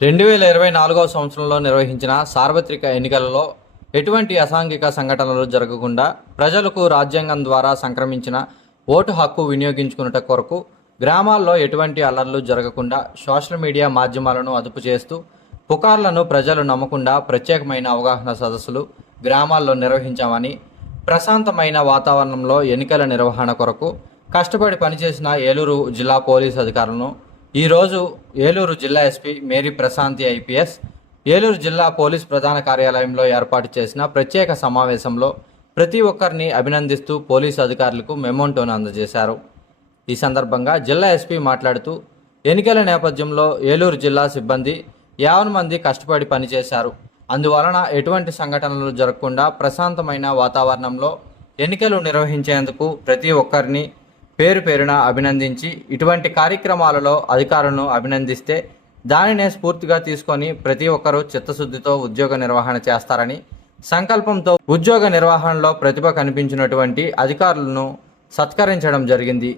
రెండు వేల ఇరవై నాలుగవ సంవత్సరంలో నిర్వహించిన సార్వత్రిక ఎన్నికలలో ఎటువంటి అసాంఘిక సంఘటనలు జరగకుండా ప్రజలకు రాజ్యాంగం ద్వారా సంక్రమించిన ఓటు హక్కు వినియోగించుకున్నట కొరకు గ్రామాల్లో ఎటువంటి అల్లర్లు జరగకుండా సోషల్ మీడియా మాధ్యమాలను అదుపు చేస్తూ పుకార్లను ప్రజలు నమ్మకుండా ప్రత్యేకమైన అవగాహన సదస్సులు గ్రామాల్లో నిర్వహించామని ప్రశాంతమైన వాతావరణంలో ఎన్నికల నిర్వహణ కొరకు కష్టపడి పనిచేసిన ఏలూరు జిల్లా పోలీస్ అధికారులను ఈరోజు ఏలూరు జిల్లా SP Mary Prashanthi IPS Eluru జిల్లా పోలీస్ ప్రధాన కార్యాలయంలో ఏర్పాటు చేసిన ప్రత్యేక సమావేశంలో ప్రతి ఒక్కరిని అభినందిస్తూ పోలీసు అధికారులకు మెమోంటోను అందజేశారు. ఈ సందర్భంగా జిల్లా ఎస్పీ మాట్లాడుతూ ఎన్నికల నేపథ్యంలో ఏలూరు జిల్లా సిబ్బంది యావన్ మంది కష్టపడి పనిచేశారు. అందువలన ఎటువంటి సంఘటనలు జరగకుండా ప్రశాంతమైన వాతావరణంలో ఎన్నికలు నిర్వహించేందుకు ప్రతి ఒక్కరిని పేరు పేరున అభినందించి ఇటువంటి కార్యక్రమాలలో అధికారులను అభినందిస్తే దానినే స్ఫూర్తిగా తీసుకొని ప్రతి ఒక్కరూ చిత్తశుద్ధితో ఉద్యోగ నిర్వహణ చేస్తారని సంకల్పంతో ఉద్యోగ నిర్వహణలో ప్రతిభ కనిపించినటువంటి అధికారులను సత్కరించడం జరిగింది.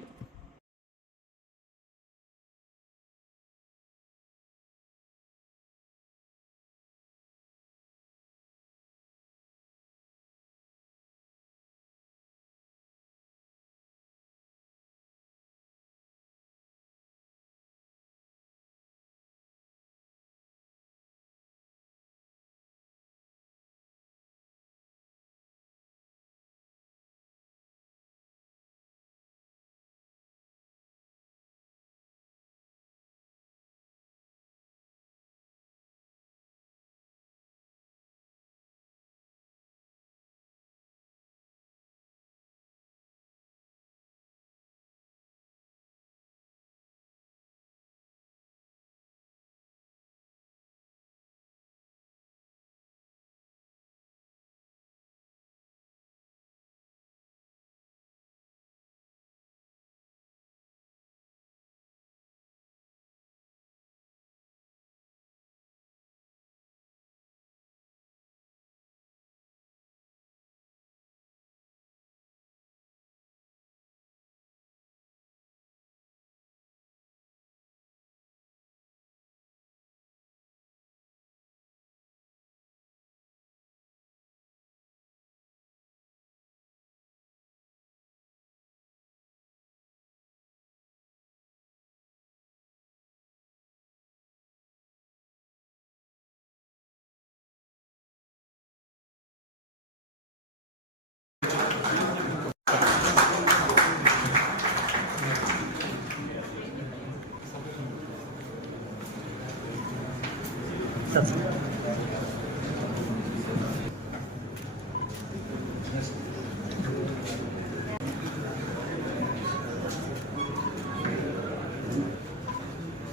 どうぞ。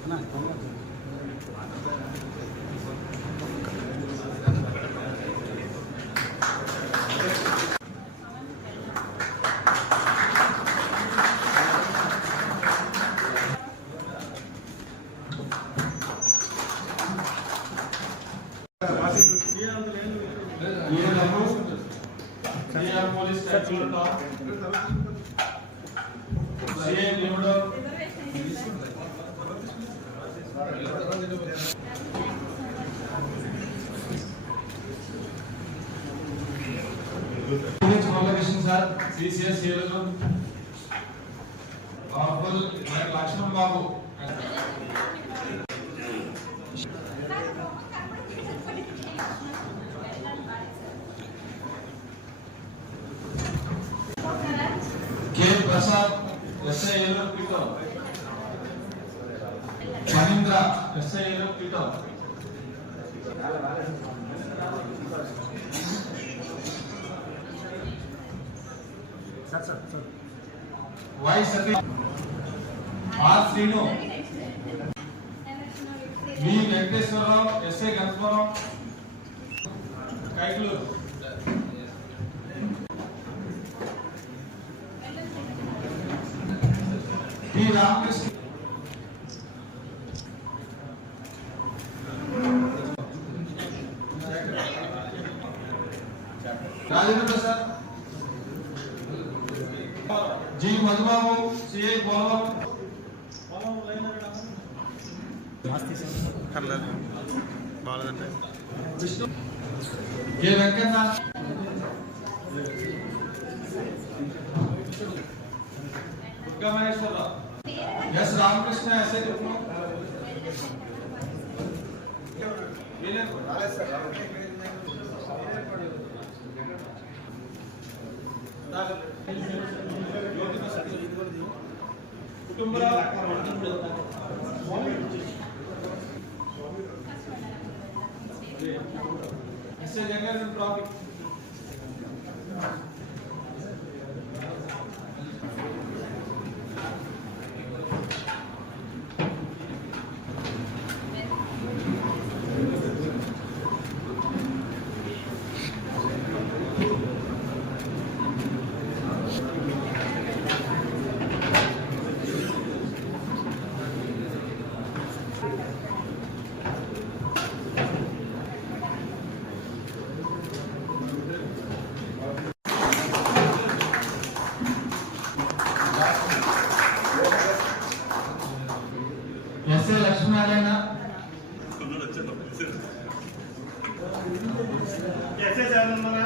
Thank you. Station CI Balakrishna sir CCS Lakshman Babu Prasad SI Eluru పీఠం. మహేంద్ర ఎస్ఐ ఏలూరు పీఠం. Y R Srinu. V Venkateswararao SI Ganapuram Kaikaluru. P Ramakrishna Rajendra Prasad G Madhubabu CI Polavaram పర్లేదు బాగాలేదంటే Vishnu K Venkanna Durga Maheswararao S Ramakrishna SI group Kutumbarao SI Jagan traffic আনেন মানে